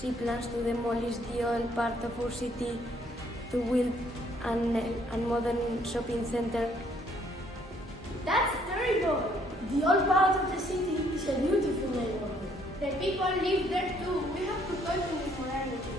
She plans to demolish the old part of our city to build a modern shopping center. That's terrible. The old part of the city is a beautiful neighborhood. The people live there too. We have to welcome this modernity.